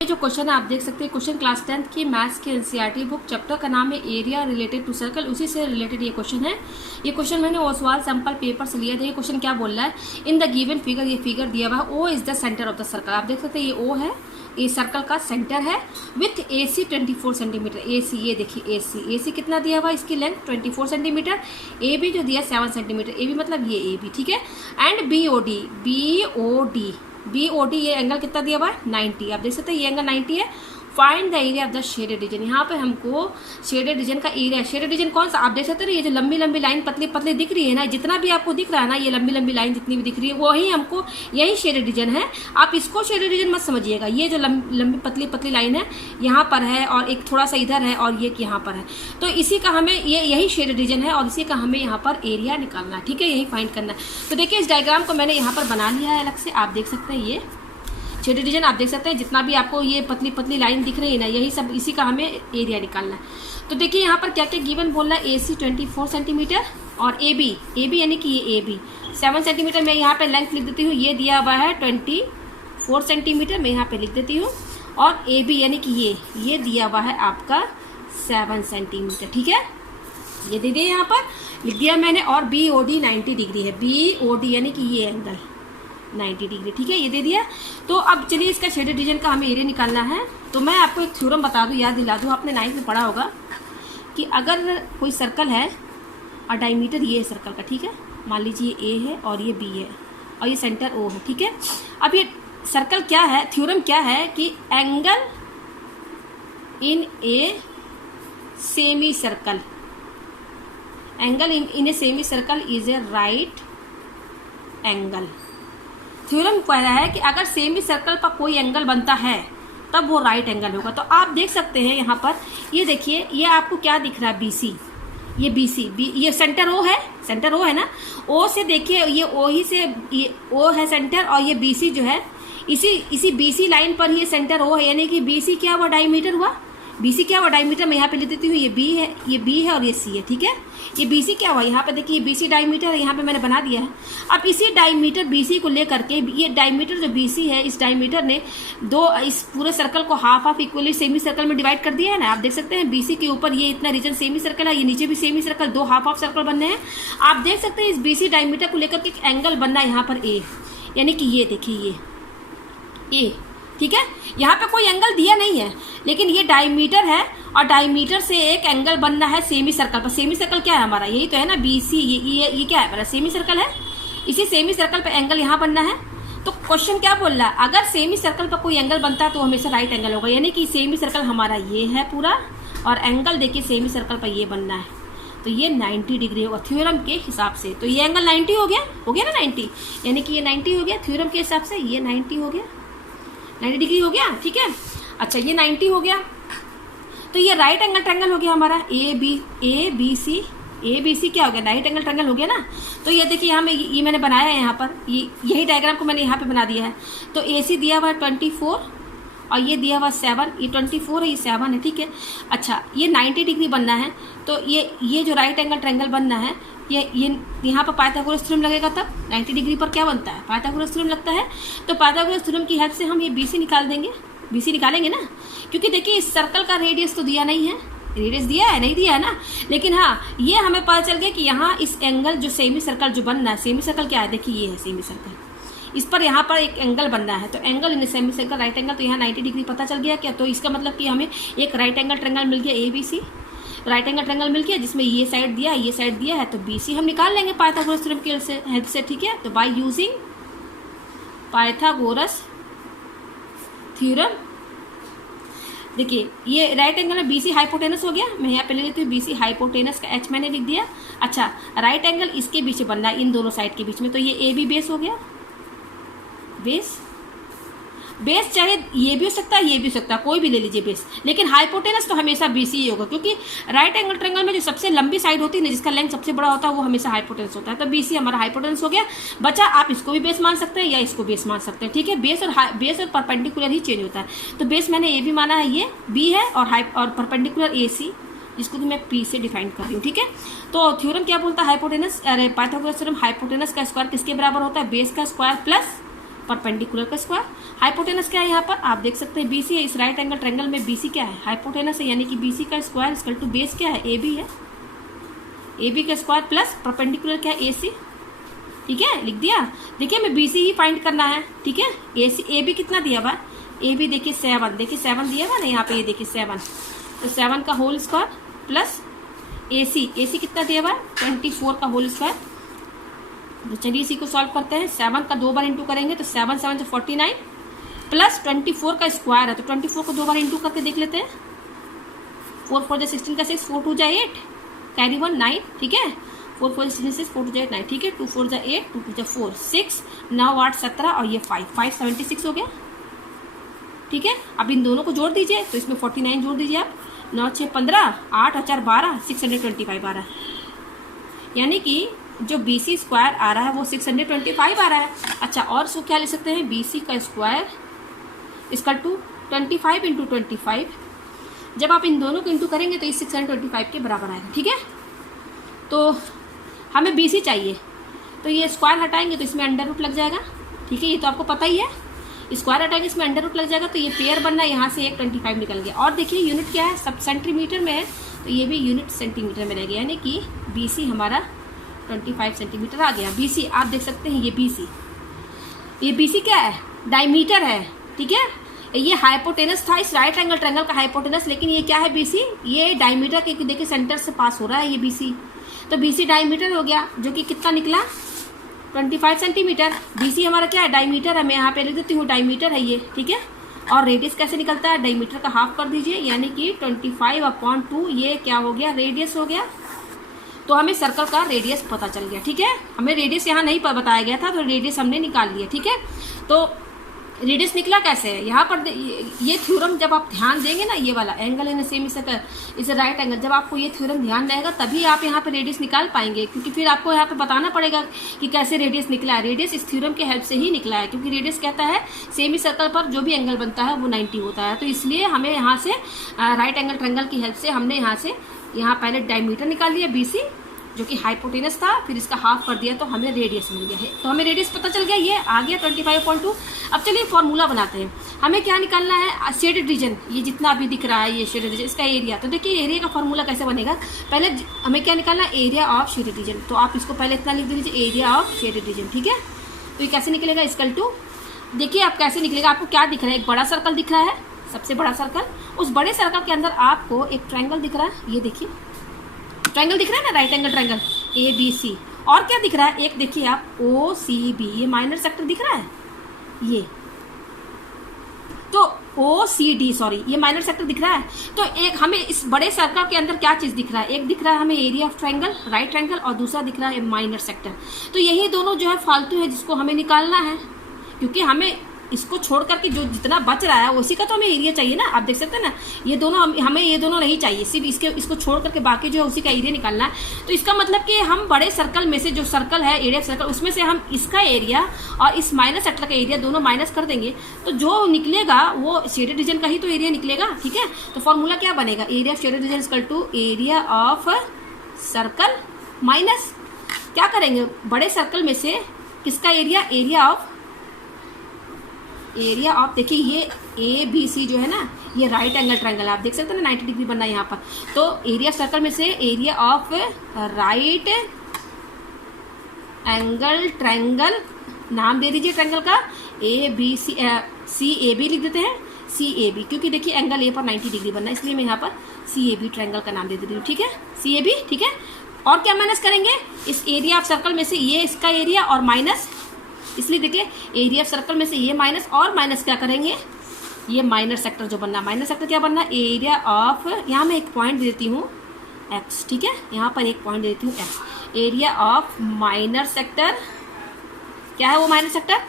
ये जो क्वेश्चन है आप देख सकते हैं, क्वेश्चन क्लास 10th की मैथ्स की एनसीईआरटी बुक, चैप्टर का नाम है एरिया रिलेटेड टू सर्कल, उसी से रिलेटेड ये क्वेश्चन है। ये क्वेश्चन मैंने ओसवाल सैंपल पेपर से लिया था। ये क्वेश्चन क्या बोल रहा है, इन द गिवन फिगर, ये फिगर दिया हुआ है, O is the centre of the circle. आप देख सकते हैं ये ओ है, ये सर्कल का सेंटर है विथ AC 24 सेंटीमीटर। AC ये देखिए AC कितना दिया हुआ है, इसकी लेंथ 24 सेंटीमीटर। AB जो दिया 7 सेंटीमीटर, AB मतलब ये AB, ठीक है। एंड BOD ये एंगल कितना दिया हुआ है 90। आप देख सकते हैं ये एंगल 90 है। Find the area of the shaded region. यहाँ पे हमको शेडेड रीजन का एरिया, शेडेड रीजन कौन सा, आप देख सकते हैं ये जो लंबी लंबी लाइन पतली पतली दिख रही है ना, जितना भी आपको दिख रहा है ना, ये लंबी लंबी लाइन जितनी भी दिख रही है वही हमको, यही शेडेड रीजन है। आप इसको शेडेड रीजन मत समझिएगा। ये जो लंबी पतली पतली लाइन है यहाँ पर है, और एक थोड़ा सा इधर है, और ये यहाँ पर है, तो इसी का हमें यही शेडेड रीजन है, और इसी का हमें यहाँ पर एरिया निकालना है, ठीक है, यही फाइंड करना है। तो देखिए इस डायग्राम को मैंने यहाँ पर बना लिया है अलग से। आप देख सकते हैं ये शेडेड रीजन, आप देख सकते हैं जितना भी आपको ये पतली पतली लाइन दिख रही है ना, यही सब, इसी का हमें एरिया निकालना है। तो देखिए यहाँ पर क्या क्या गिवन बोल रहा है, AC 24 सेंटीमीटर और AB यानी कि ये AB 7 सेंटीमीटर। मैं यहाँ पे लेंथ लिख देती हूँ, ये दिया हुआ है 24 सेंटीमीटर, मैं यहाँ पे लिख देती हूँ। और AB यानी कि ये दिया हुआ है आपका 7 सेंटीमीटर, ठीक है, ये दे दिया यहाँ पर लिख दिया मैंने। और BOD 90 डिग्री है, BOD यानी कि ये एंगल 90 डिग्री, ठीक है, ये दे दिया। तो अब चलिए इसका शेडेड रीजन का हमें एरिया निकालना है। तो मैं आपको एक थ्योरम बता दूं, याद दिला दूं, आपने 9th में पढ़ा होगा कि अगर कोई सर्कल है और डायमीटर ये है सर्कल का, ठीक है, मान लीजिए A है और ये B है और ये सेंटर O है, ठीक है। अब ये सर्कल क्या है, थ्योरम क्या है कि angle in a semi circle, angle in a semi circle is a right angle. Theorem कह रहा है कि अगर सेमी सर्कल पर कोई एंगल बनता है तब वो राइट एंगल होगा। तो आप देख सकते हैं यहाँ पर, ये देखिए, ये आपको क्या दिख रहा है, BC, ये BC, ये सेंटर O है, सेंटर O है ना, O से देखिए ये O ही से, ये O है सेंटर, और ये BC जो है इसी BC लाइन पर ही सेंटर O है, यानी कि BC क्या हुआ, डायमीटर हुआ। BC क्या हुआ, डायमीटर, मैं यहाँ पे लिख देती हूँ, ये B है और ये C है, ठीक है। ये BC क्या हुआ, यहाँ पे देखिए BC डायमीटर है, यहाँ पे मैंने बना दिया है। अब इसी डायमीटर BC को लेकर के, ये डायमीटर जो BC है, इस डायमीटर ने इस पूरे सर्कल को हाफ इक्वली सेमी सर्कल में डिवाइड कर दिया है ना। आप देख सकते हैं BC के ऊपर ये इतना रीजन सेमी सर्कल है, ये नीचे भी सेमी सर्कल, दो हाफ सर्कल बनने हैं। आप देख सकते हैं इस BC डायमीटर को लेकर के एक एंगल बनना है यहाँ पर A, यानी कि ये देखिए ये A, ठीक है। यहाँ पे कोई एंगल दिया नहीं है, लेकिन ये डायमीटर है और डायमीटर से एक एंगल बनना है सेमी सर्कल पर। सेमी सर्कल क्या है हमारा, यही तो है ना BC, ये क्या है, सेमी सर्कल है। इसी सेमी सर्कल पर एंगल यहाँ बनना है। तो क्वेश्चन क्या बोल रहा है, अगर सेमी सर्कल पर कोई एंगल बनता है तो हमेशा राइट एंगल होगा, यानी कि सेमी सर्कल हमारा ये है पूरा, और एंगल देखिए सेमी सर्कल पर ये बनना है, तो ये 90 डिग्री होगा थ्योरम के हिसाब से। तो ये एंगल 90 हो गया ना 90, यानी कि ये 90 हो गया थ्योरम के हिसाब से, ये 90 हो गया, 90 डिग्री हो गया, ठीक है। अच्छा ये 90 हो गया, तो ये राइट एंगल ट्रायंगल हो गया हमारा ABC क्या हो गया, राइट एंगल ट्रायंगल हो गया ना। तो ये देखिए यहाँ में ये मैंने बनाया है, यहाँ पर यही डायग्राम को मैंने यहाँ पे बना दिया है। तो AC दिया हुआ है 24 और ये दिया हुआ 7, ये 24 है, ये 7 है, ठीक है। अच्छा ये 90 डिग्री बनना है, तो ये जो राइट एंगल ट्रायंगल बनना है, ये यहाँ पर पाइथागोरस थ्योरम लगेगा, तब 90 डिग्री पर क्या बनता है, पाइथागोरस थ्योरम लगता है। तो पाइथागोरस थ्योरम की हेल्प से हम ये BC निकाल देंगे, BC निकालेंगे ना, क्योंकि देखिए इस सर्कल का रेडियस तो दिया नहीं है, रेडियस दिया है नहीं दिया है ना, लेकिन हाँ ये हमें पता चल गया कि यहाँ इस एंगल जो सेमी सर्कल जो बनना है, सेमी सर्कल क्या है, देखिए ये है सेमी सर्कल, इस पर यहाँ पर एक एंगल बनना है, तो angle in semi circle right angle, तो यहाँ 90 डिग्री पता चल गया क्या। तो इसका मतलब कि हमें एक राइट एंगल ट्रायंगल मिल गया ABC, राइट एंगल ट्रायंगल मिल गया जिसमें ये साइड दिया है, तो BC हम निकाल लेंगे पाइथागोरस थ्योरम की हेल्प से, ठीक है। तो बाय यूजिंग पाइथागोरस थ्योरम, देखिए ये राइट एंगल में BC हाइपोटेनस हो गया, मैं यहाँ पे ले लेती हूँ BC हाइपोटेनस का H मैंने लिख दिया। अच्छा राइट एंगल इसके बीच बनना है, इन दोनों साइड के बीच में, तो ये AB बेस हो गया, बेस चाहे ये भी हो सकता है, ये भी हो सकता है, कोई भी ले लीजिए बेस, लेकिन हाइपोटेनस तो हमेशा BC ही होगा, क्योंकि राइट एंगल ट्रायंगल में जो सबसे लंबी साइड होती है ना, जिसका लेंथ सबसे बड़ा होता है, वो हमेशा हाइपोटेनस होता है। तो BC हमारा हाइपोटेनस हो गया। बचा आप इसको भी बेस मान सकते हैं या इसको बेस मान सकते हैं, ठीक है। बेस और परपेंडिकुलर ही चेंज होता है। तो बेस मैंने ये भी माना है, ये B है, और परपेंडिकुलर AC, जिसको कि मैं P से डिफाइन कर रही हूँ, ठीक है। तो थ्योरम क्या बोलता है, हाइपोटेनस, पाइथागोरस थ्योरम, हाइपोटेनस का स्क्वायर किसके बराबर होता है, बेस का स्क्वायर प्लस परपेंडिकुलर का स्क्वायर। हाइपोटेनस क्या है यहाँ पर आप देख सकते हैं BC है, इस राइट एंगल ट्रायंगल में BC क्या है, हाइपोटेनस है, यानी कि BC का स्क्वायर इक्वल टू बेस क्या है, AB है, AB का स्क्वायर प्लस परपेंडिकुलर क्या है, AC। ठीक है, लिख दिया। देखिए हमें BC ही फाइंड करना है। ठीक है, AB कितना दिया हुआ, AB देखिए 7, देखिए 7 दिया हुआ ना यहाँ पे, ये देखिए 7, तो 7 का होल स्क्वायर प्लस AC कितना दिया हुआ, 24 का होल स्क्वायर। तो चलिए इसी को सॉल्व करते हैं। 7 का 2 बार इंटू करेंगे तो 7 7 से 49 प्लस 24 का स्क्वायर है, तो 24 को 2 बार इंटू करके देख लेते हैं। 4 4 जा 16 का 6, 4 2 जा 8, कैरी 1 9। ठीक है, 4 4 16 6, 4 2 जा 8 9। ठीक है, 2 4 जा 8, 2 2 जा 4 6, 9 8 17 और ये 5 76 हो गया। ठीक है, अब इन दोनों को जोड़ दीजिए, तो इसमें 49 जोड़ दीजिए आप, 9 6 15, 8 4 12, 625 आ रहा है, यानी कि जो BC स्क्वायर आ रहा है वो 625 आ रहा है। अच्छा, और इसको क्या ले सकते हैं, BC का स्क्वायर इसका 25 इंटू 25, जब आप इन दोनों को इंटू करेंगे तो ये 625 के बराबर आएगा। ठीक है, तो हमें BC चाहिए, तो ये स्क्वायर हटाएंगे तो इसमें अंडर रूट लग जाएगा। ठीक है, ये तो आपको पता ही है, स्क्वायर हटाएंगे इसमें अंडर रूट लग जाएगा, तो ये पेयर बनना, यहाँ से एक 25 निकल गया। और देखिए यूनिट क्या है, सब सेंटीमीटर में है, तो ये भी यूनिट सेंटीमीटर में रह गया, यानी कि BC हमारा 25 सेंटीमीटर आ गया। BC आप देख सकते हैं, ये BC क्या है, डायमीटर है। ठीक है, ये हाइपोटेनस था इस राइट एंगल ट्रायंगल का हाइपोटेनस, लेकिन ये क्या है BC, ये डायमीटर के देखिए सेंटर से पास हो रहा है ये BC, तो BC डायमीटर हो गया, जो कि कितना निकला 25 सेंटीमीटर। BC हमारा क्या है, डायमीटर है, मैं यहाँ पे लिख देती हूँ डायमीटर है ये। ठीक है, और रेडियस कैसे निकलता है, डायमीटर का हाफ कर दीजिए, यानी कि 25/2, ये क्या हो गया, रेडियस हो गया। तो हमें सर्कल का रेडियस पता चल गया। ठीक है, हमें रेडियस यहाँ नहीं बताया गया था, तो रेडियस हमने निकाल लिया। ठीक है, तो रेडियस निकला कैसे है, यहाँ पर ये थ्योरम जब आप ध्यान देंगे ना, ये वाला एंगल इन सेमी सर्कल इस राइट एंगल, जब आपको ये थ्योरम ध्यान रहेगा तभी आप यहाँ पे रेडियस निकाल पाएंगे, क्योंकि फिर आपको यहाँ पे बताना पड़ेगा कि कैसे रेडियस निकला है। रेडियस इस थ्योरम के हेल्प से ही निकला है, क्योंकि रेडियस कहता है सेमी सर्कल पर जो भी एंगल बनता है वो 90 होता है। तो इसलिए हमें यहाँ से राइट एंगल ट्रायंगल की हेल्प से हमने यहाँ पहले डायमीटर निकाल लिया BC, जो कि हाइपोटेनस था, फिर इसका हाफ कर दिया तो हमें रेडियस मिल गया है। तो हमें रेडियस पता चल गया, ये आ गया 25.2। अब चलिए फॉर्मूला बनाते हैं। हमें क्या निकालना है, शेडेड रीजन, ये जितना अभी दिख रहा है ये शेडेड रीजन, इसका एरिया। तो देखिए एरिया का फॉर्मूला कैसे बनेगा, पहले हमें क्या निकालना है, एरिया ऑफ शेडेड रीजन। तो आप इसको पहले इतना लिख दीजिए, एरिया ऑफ शेडेड रीजन। ठीक है, तो ये कैसे निकलेगा, इक्वल टू, देखिए आप कैसे निकलेगा, आपको क्या दिख रहा है, एक बड़ा सर्कल दिख रहा है, सबसे बड़ा सर्कल, उस बड़े सर्कल के अंदर आपको एक ट्रायंगल दिख रहा है, ये देखिए ट्रायंगल दिख रहा है ना, राइट एंगल ट्रायंगल ABC। और क्या दिख रहा है, एक देखिए आप OCB, ये माइनर सेक्टर दिख रहा है, ये तो OCD, सॉरी ये माइनर सेक्टर दिख रहा है। तो एक हमें इस बड़े सर्कल के अंदर क्या चीज दिख रहा है, एक दिख रहा है हमें area of triangle right triangle, और दूसरा दिख रहा है माइनर सेक्टर। तो यही दोनों जो है फालतू है, जिसको हमें निकालना है, क्योंकि हमें इसको छोड़ करके जो जितना बच रहा है उसी का तो हमें एरिया चाहिए ना। आप देख सकते हैं ना, ये दोनों हमें ये दोनों नहीं चाहिए, सिर्फ इसको छोड़ करके बाकी जो है उसी का एरिया निकालना है। तो इसका मतलब कि हम बड़े सर्कल में से जो सर्कल है एरिया सर्कल, उसमें से हम इसका एरिया और इस माइनस सेक्टर का एरिया दोनों माइनस कर देंगे, तो जो निकलेगा वो शेडेड रीजन का ही तो एरिया निकलेगा। ठीक है, तो फॉर्मूला क्या बनेगा, area of shaded region equal to area of circle minus क्या करेंगे, बड़े सर्कल में से किसका एरिया, एरिया ऑफ देखिए ये ABC जो है ना, ये राइट एंगल ट्रायंगल, आप देख सकते हैं ना 90 डिग्री बनना है यहाँ पर। तो एरिया सर्कल में से area of right angle triangle, नाम दे दीजिए ट्रायंगल का ABC, CAB लिख देते हैं, CAB, क्योंकि देखिए एंगल A पर 90 डिग्री बनना है, इसलिए मैं यहाँ पर CAB ट्रायंगल का नाम दे देती हूँ। ठीक है, CAB। ठीक है, और क्या माइनस करेंगे, इस एरिया ऑफ सर्कल में से ये इसका एरिया और माइनस, इसलिए देखिए एरिया ऑफ सर्कल में से ये माइनस और माइनस क्या करेंगे, ये माइनर सेक्टर जो बनना, माइनर सेक्टर क्या बनना, एरिया ऑफ, यहाँ मैं एक पॉइंट देती हूँ x। ठीक है, यहाँ पर एक पॉइंट देती हूँ x, area of minor sector क्या है, वो माइनर सेक्टर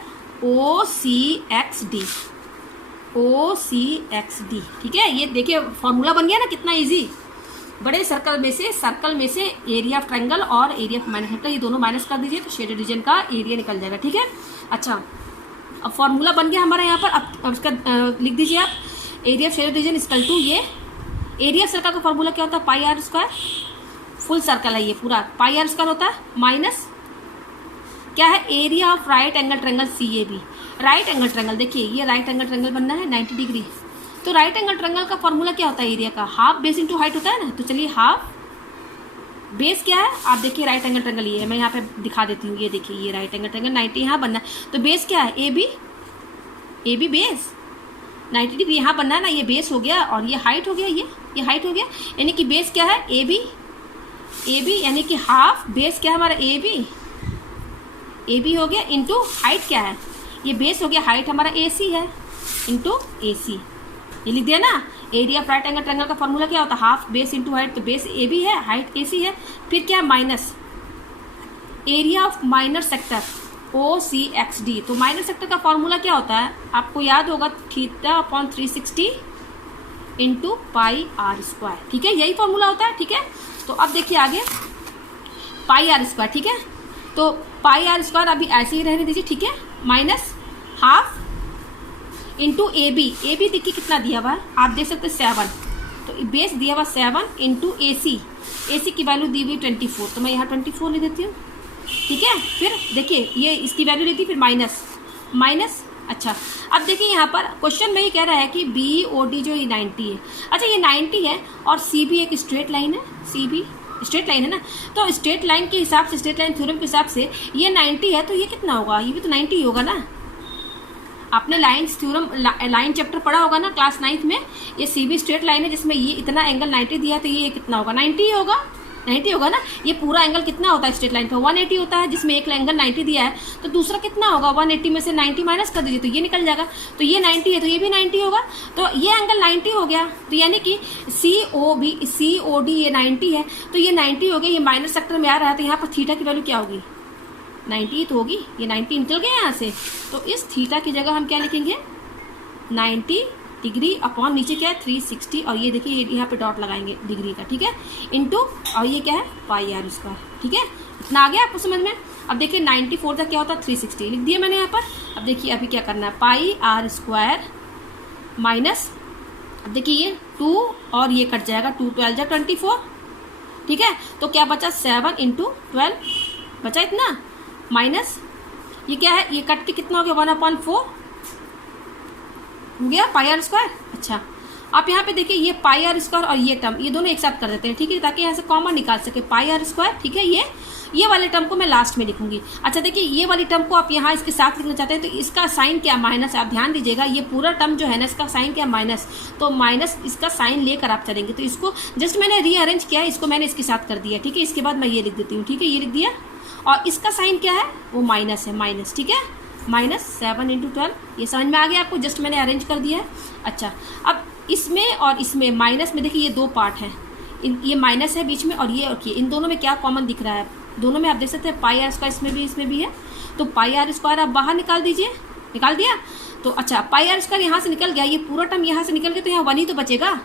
OCXD, OCXD। ठीक है, ये देखिए फॉर्मूला बन गया ना, कितना इजी। बड़े सर्कल में से एरिया ऑफ ट्रायंगल और एरिया ऑफ माइनर सेक्टर, ये दोनों माइनस कर दीजिए तो शेडेड रीजन का एरिया निकल जाएगा। ठीक है, अच्छा अब फॉर्मूला बन गया हमारा यहाँ पर। अब उसका लिख दीजिए आप, area of shaded region equal to, ये एरिया ऑफ सर्कल का फॉर्मूला क्या होता है, pi r square, full circle है ये पूरा, पाई आर स्क्वायर होता है, माइनस क्या है, area of right angle triangle CAB। Right angle triangle, देखिए ये राइट एंगल ट्रायंगल बनना है 90 डिग्री। तो राइट एंगल ट्रायंगल का फॉर्मूला क्या होता है एरिया का, हाफ बेस इंटू हाइट होता है ना। तो चलिए हाफ बेस क्या है, आप देखिए राइट एंगल ट्रायंगल ये है, मैं यहाँ पे दिखा देती हूँ। ये देखिए ये राइट एंगल ट्रायंगल 90 यहाँ बनना है। तो बेस क्या है, ए बी बेस 90 डिग्री यहाँ बनना है ना, ये बेस हो गया और ये हाइट हो गया, ये हाइट हो गया। यानी कि बेस क्या है, ए बी यानी कि हाफ बेस क्या है हमारा, ए बी हो गया इंटू हाइट क्या है, ये बेस हो गया, हाइट हमारा ए सी है इंटू ए सी। ये लिख दिया ना। Area of right angle triangle का फॉर्मूला क्या होता है, हाफ बेस इंटू हाइट। तो बेस ए बी है, हाइट ए सी है। फिर क्या, minus area of minor sector O C X D. तो माइनर सेक्टर का फॉर्मूला क्या होता है, आपको याद होगा, theta upon 360 into pi r square. ठीक है, यही फॉर्मूला होता है। ठीक है, तो अब देखिए आगे पाई आर स्क्वायर। ठीक है, तो पाई आर स्क्वायर अभी ऐसे ही रहने दीजिए। ठीक है, minus half into A B देखिए कितना दिया हुआ है, आप देख सकते हैं 7। तो बेस दिया हुआ 7 इंटू ए सी की वैल्यू दी हुई 24। तो मैं यहाँ 24 ले देती हूँ। ठीक है, फिर देखिए ये इसकी वैल्यू लेती, फिर माइनस। अच्छा, अब देखिए यहाँ पर क्वेश्चन में ही कह रहा है कि बी ओ डी जो ये 90 है। अच्छा, ये 90 है और सी बी एक स्ट्रेट लाइन है, सी बी स्ट्रेट लाइन है ना। तो स्ट्रेट लाइन के हिसाब से, स्ट्रेट लाइन थ्योरम के हिसाब से ये 90 है, तो ये कितना होगा, ये भी तो 90 ही होगा ना। आपने लाइन्स थ्योरम लाइन चैप्टर पढ़ा होगा ना क्लास 9th में। ये सी बी स्ट्रेट लाइन है जिसमें ये इतना एंगल 90 दिया है, तो ये कितना होगा, 90 होगा, 90 होगा ना। ये पूरा एंगल कितना होता है स्ट्रेट लाइन पर, 180 होता है, जिसमें एक एंगल 90 दिया है। तो दूसरा कितना होगा, 180 में से 90 माइनस कर दीजिए तो ये निकल जाएगा। तो ये 90 है तो ये भी 90 होगा। तो ये एंगल 90 हो गया। तो यानी कि सी ओ डी ये 90 है, तो ये 90 हो गया। ये माइनस सेक्टर में आ रहा है, तो यहाँ पर थीटा की वैल्यू क्या होगी, 90 तो होगी। ये 90 निकल गया यहाँ से। तो इस थीटा की जगह हम क्या लिखेंगे, 90 डिग्री अपॉन नीचे क्या है 360, और ये देखिए यहाँ पे डॉट लगाएंगे डिग्री का। ठीक है, इंटू और ये क्या है पाई आर स्क्वायर। ठीक है, इतना आ गया आपको समझ में। अब देखिए 94 का क्या होता है 360 लिख दिया मैंने यहाँ पर। अब देखिए अभी क्या करना है, पाई आर स्क्वायर माइनस, अब देखिए ये 2 और ये कट जाएगा, 2 12 जा 24। ठीक है, तो क्या बचा 7 इंटू 12 बचा इतना, माइनस ये क्या है, ये कट के कितना हो गया 1/4 हो गया पाई आर स्क्वायर। अच्छा, आप यहाँ पे देखिए ये पाई आर स्क्वायर और ये टर्म ये दोनों एक साथ कर देते हैं। ठीक है, ताकि यहाँ से कॉमन निकाल सके पाई आर स्क्वायर। ठीक है, ये वाले टर्म को मैं लास्ट में लिखूंगी। अच्छा देखिए, ये वाली टर्म को आप यहाँ इसके साथ लिखना चाहते हैं, तो इसका साइन क्या, माइनस। आप ध्यान दीजिएगा, ये पूरा टर्म जो है ना, इसका साइन क्या, माइनस। तो माइनस इसका साइन लेकर आप चलेंगे। तो इसको जस्ट मैंने रीअरेंज किया, इसको मैंने इसके साथ कर दिया। ठीक है, इसके बाद मैं ये लिख देती हूँ। ठीक है, ये लिख दिया, और इसका साइन क्या है, वो माइनस है, माइनस। ठीक है, माइनस 7 इंटू 12, ये समझ में आ गया आपको, जस्ट मैंने अरेंज कर दिया है। अच्छा, अब इसमें और इसमें माइनस में देखिए ये 2 पार्ट हैं, ये माइनस है बीच में और ये इन दोनों में क्या कॉमन दिख रहा है, दोनों में आप देख सकते हैं पाई आर स्क्वायर इसमें भी है। तो पाई आर स्क्वायर आप बाहर निकाल दीजिए, निकाल दिया। तो अच्छा, पाई आर स्क्वायर यहाँ से निकल गया, ये पूरा टर्म यहाँ से निकल गया, तो यहाँ 1 ही तो बचेगा,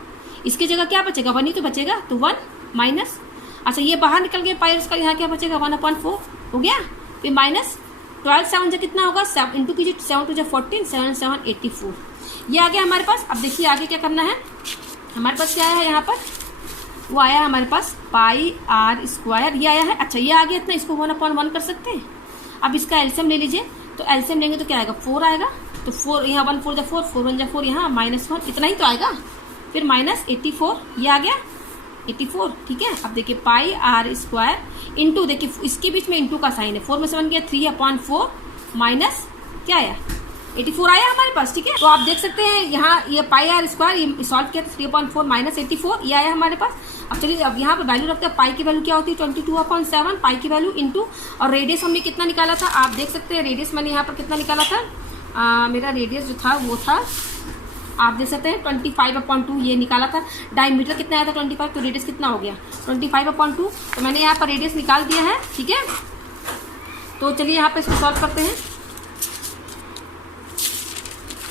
इसकी जगह क्या बचेगा, 1 ही तो बचेगा। तो 1 माइनस, अच्छा ये बाहर निकल गया पाई आर स्क्वायर, यहाँ क्या बचेगा 1/4 हो गया। फिर माइनस 12 7 जो कितना होगा, 7 इंटू कीजिए, 7 2 14, 7 7 84, ये आ गया हमारे पास। अब देखिए आगे क्या करना है, हमारे पास क्या है यहाँ पर, वो आया है हमारे पास पाई आर स्क्वायर, ये आया है। अच्छा, ये आ गया इतना, इसको 1/1 कर सकते हैं। अब इसका एलसीएम ले लीजिए, तो एलसीएम लेंगे तो क्या आएगा, 4 आएगा। तो 4 यहाँ 1 4 जा 4, 4 1 जा 4, यहाँ -1, इतना ही तो आएगा। फिर माइनस 84, ये आ गया 84। ठीक है, अब देखिए पाई आर स्क्वायर इंटू, देखिए इसके बीच में इंटू का साइन है, 4 में से बन गया 3/4 माइनस क्या आया 84 आया हमारे पास। ठीक है, तो आप देख सकते हैं यहाँ ये पाई आर स्क्वायर ये सॉल्व किया, 3/4 माइनस 84 ये आया हमारे पास। अब चलिए, अब यहाँ पर वैल्यू रखते हैं, पाई की वैल्यू क्या होती है 22/7, पाई की वैल्यू इंटू, और रेडियस हमने कितना निकाला था, आप देख सकते हैं रेडियस मैंने यहाँ पर कितना निकाला था, मेरा रेडियस जो था वो था, आप देख सकते हैं 25/2 ये निकाला था। डायमीटर कितना आया था 25, तो रेडियस कितना हो गया 25/2। तो मैंने यहाँ पर रेडियस निकाल दिया है। ठीक है, तो चलिए यहाँ पे इसको सॉल्व करते हैं।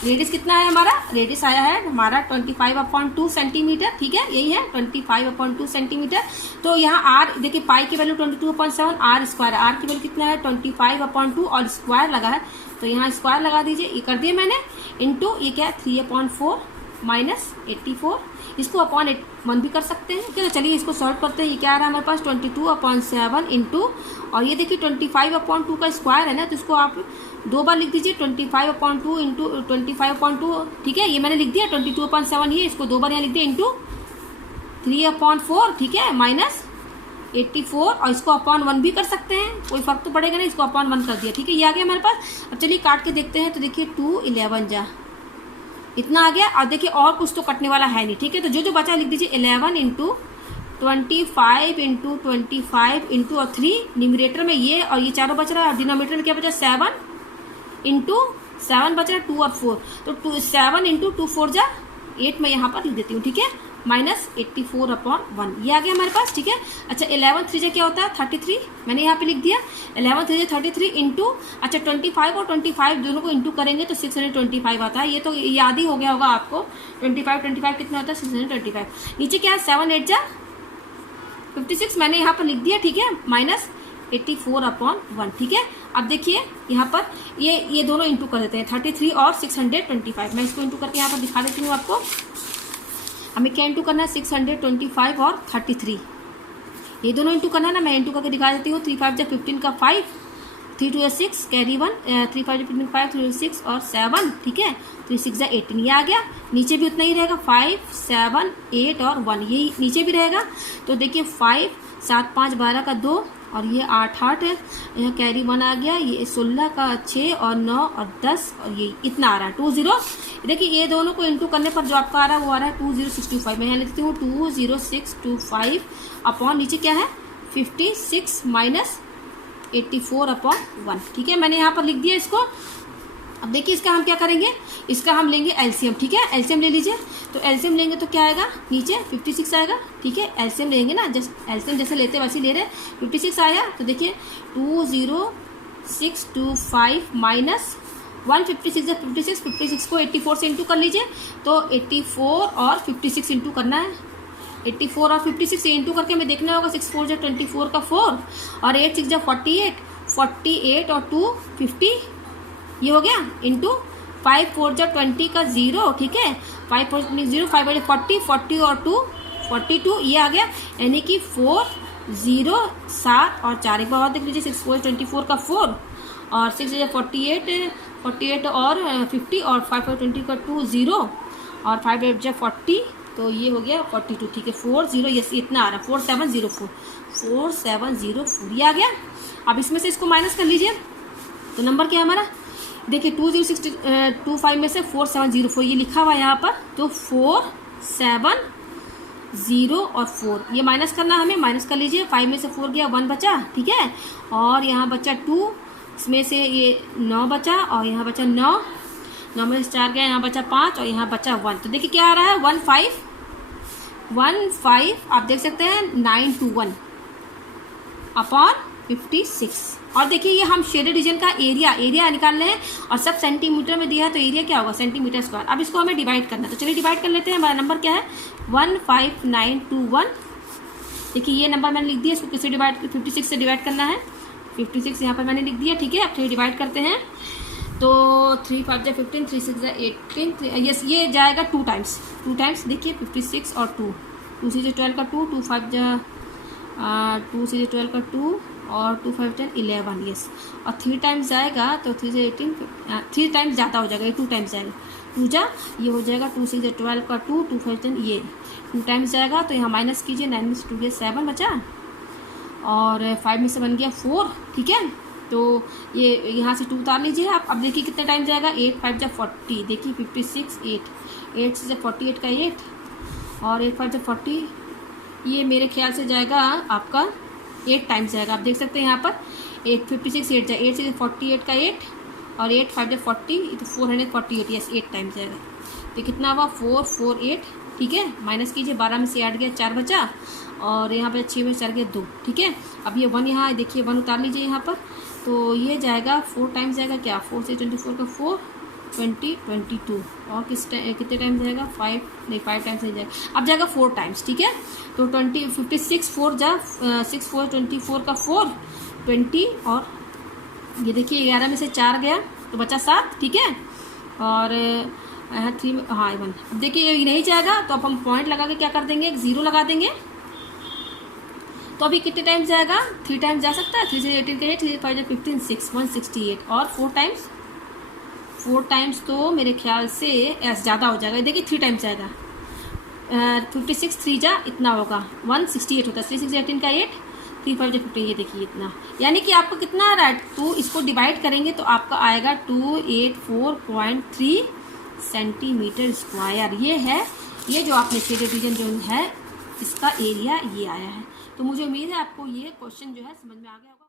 रेडियस कितना है हमारा, रेडियस आया है हमारा 25/2 सेंटीमीटर। ठीक है, यही है 25/2 सेंटीमीटर। तो यहाँ आर देखिए, पाई की वैल्यू 22/7, आर स्क्वायर, आर की वैल्यू कितना है 25/2 और स्क्वायर लगा है, तो यहाँ स्क्वायर लगा दीजिए, ये कर दिया मैंने, इंटू ये क्या है 3/4 -84, इसको अपॉन 1 भी कर सकते हैं। तो चलिए इसको सॉल्व करते हैं। ये क्या आ रहा है हमारे पास 22/7 इंटू, और ये देखिए 25/2 का स्क्वायर है ना, तो इसको आप 2 बार लिख दीजिए 25/2 इंटू 25/2, ठीक है। ये मैंने लिख दिया 22/7, ये इसको 2 बार यहाँ लिख दिया इंटू 3/4, ठीक है, -84, और इसको अपॉन 1 भी कर सकते हैं, कोई फर्क तो पड़ेगा नहीं, इसको अपॉन 1 कर दिया, ठीक है। ये आ गया हमारे पास। अब चलिए काट के देखते हैं। तो देखिए 2 11 जा इतना आ गया। और देखिए और कुछ तो कटने वाला है नहीं, ठीक है। तो जो जो बचा लिख दीजिए 11 इंटू 25 इंटू 25 इंटू और 3 न्यूमरेटर में ये, और ये चारों बच रहा है, और डिनोमिनेटर में क्या बचा 7 इंटू 7 बच रहा है 2 और 4, तो 7 इंटू 2 4 जा 8 मैं यहाँ पर लिख देती हूँ, ठीक है, -84/1 ये आ गया हमारे पास, ठीक है। अच्छा 11 3 क्या होता है 33, मैंने यहाँ पे लिख दिया 11 3 33 इंटू, अच्छा 25 और 25 दोनों को इंटू करेंगे तो 625 आता है। ये तो याद ही हो गया होगा आपको, 25 कितना होता है 625। नीचे क्या है 7 8 जा 56, मैंने यहाँ पर लिख दिया, ठीक है, -84/1, ठीक है। अब देखिए यहाँ पर ये दोनों इंटू कर देते हैं 33 और 625, मैं इसको इंटू करके यहाँ पर दिखा देती हूँ आपको। हमें क्या इंटू करना है 625 और 33, ये दोनों इंटू करना है ना, मैं इंटू करके दिखा देती हूँ। 3 5 जा 15 का 5, 3 2 6 कैरी 1, 3 5 15 5 3 6 और 7, ठीक है, 3 6 जा 18, ये आ गया। नीचे भी उतना ही रहेगा 5 7 8 और 1, ये नीचे भी रहेगा। तो देखिए 5 7 5 12 का 2 और ये 8 8 है, यहाँ कैरी 1 आ गया, ये 16 का 6 और 9 और 10, और ये इतना आ रहा है 20। देखिए ये दोनों को इंटू करने पर जो आपका आ रहा है वो आ रहा है 2065, मैं यहाँ लिखती हूँ 2065 अपॉन नीचे क्या है 56 -84/1, ठीक है, मैंने यहाँ पर लिख दिया इसको। अब देखिए इसका हम क्या करेंगे, इसका हम लेंगे एलसीएम, ठीक है, एलसीएम ले लीजिए। तो एलसीएम लेंगे तो क्या आएगा नीचे 56 आएगा, ठीक है, एलसीएम लेंगे ना, जस्ट एलसीएम जैसे लेते वैसे ले रहे, 56 आया। तो देखिए 20625 माइनस 156 है 56 को 84 से इंटू कर लीजिए। तो 84 और 56 इंटू करना है, 84 और 56 से इंटू करके हमें देखना होगा 6 4 24 का 4 और 8 6 48 48 और 2 50, ये हो गया इंटू 5 4 20 का 0, ठीक है, 5 4 0 5 40 40 और 2 42, ये आ गया, यानी कि 4 0 7 और 4, एक बार और देख लीजिए 6 4 24 का 4 और 6 48 और 50 और 5 4 20 का 2 0 और 5 8 40, तो ये हो गया 42, ठीक है, 4 0, ये इतना आ रहा है 4704 ये आ गया। अब इसमें से इसको माइनस कर लीजिए, तो नंबर क्या है हमारा, देखिए 2025 में से 4704 ये लिखा हुआ है यहाँ पर, तो 470 और 4 ये माइनस करना हमें, माइनस कर लीजिए। 5 में से 4 गया 1 बचा, ठीक है, और यहाँ बचा 2, इसमें से ये 9 बचा और यहाँ बचा 9 में से 4 गया, यहाँ बचा 5 और यहाँ बचा 1। तो देखिए क्या आ रहा है 15 आप देख सकते हैं 921 अपॉन 56। और देखिए ये हम शेडेड रीजन का एरिया निकाल रहे हैं और सब सेंटीमीटर में दिया है, तो एरिया क्या होगा सेंटीमीटर स्क्वायर। अब इसको हमें डिवाइड करना है, तो चलिए डिवाइड कर लेते हैं। हमारा नंबर क्या है 15921। देखिए ये नंबर मैंने लिख दिया, इसको किससे डिवाइड 56 से डिवाइड करना है, 56 यहाँ पर मैंने लिख दिया, ठीक है। अब 3 डिवाइड करते हैं, तो 3 5 जा 15 3 6 जा 18, यस ये जाएगा 2 टाइम्स देखिए 56 और 2 6 जा 12 का 2 2 5 जा 2 6 जा 12 का 2 और 2 5 10 11, यस, और 3 टाइम्स जाएगा तो 3 से 18 3 टाइम्स ज़्यादा हो जाएगा, 2 टाइम्स जाएगा 2 जा ये हो जाएगा 2 6 जा 12 का 2 2 5 10 ये 2 टाइम्स जाएगा, तो यहाँ माइनस कीजिए, 9 में से 2 गया 7 बचा और 5 में से 1 गया 4, ठीक है। तो ये यहाँ से 2 उतार लीजिए आप। अब देखिए कितने टाइम जाएगा 8 5 जा 40, देखिए 56 8 से 48 का 8 और 8 5 जा 40, ये मेरे ख्याल से जाएगा आपका 8 टाइम्स जाएगा। आप देख सकते हैं यहाँ पर 56 8 जा 8 से 48 का 8 और 8 5 जा 40, तो 448, यस 8 टाइम्स जाएगा। तो कितना हुआ 448, ठीक है, माइनस कीजिए, 12 में से 8 गया 4 बचा और यहाँ पे 6 में 4 गया 2, ठीक है। अब ये 1 यहाँ देखिए 1 उतार लीजिए यहाँ पर, तो ये जाएगा 4 टाइम्स जाएगा, क्या 4 से 24 का 4 20 22 और कितने टाइम जाएगा 5 टाइम्स नहीं जाएगा, अब जाएगा 4 टाइम्स, ठीक है। तो 56 4 जा 6 4 24 का 4 20 और ये देखिए 11 में से 4 गया तो बचा 7, ठीक है, और 3, हाँ 1। अब देखिए ये नहीं जाएगा तो अब हम पॉइंट लगा के क्या कर देंगे, एक 0 लगा देंगे। तो अभी कितने टाइम्स जाएगा, 3 टाइम्स जा सकता है। 3 से 18 के 3 5 15 6 168 और 4 टाइम्स तो मेरे ख्याल से ऐसे ज़्यादा हो जाएगा। देखिए 3 टाइम्स जाएगा, 56 3 जा इतना होगा 168 होता है। 3 6 18 का 8 3 5 15, ये देखिए इतना। यानी कि आपको कितना आ रहा है, तो इसको डिवाइड करेंगे तो आपका आएगा 284.3 सेंटीमीटर स्क्वायर। ये है, ये जो आपने शेडेड रीजन जो है इसका एरिया ये आया है। तो मुझे उम्मीद है आपको ये क्वेश्चन जो है समझ में आ गया होगा।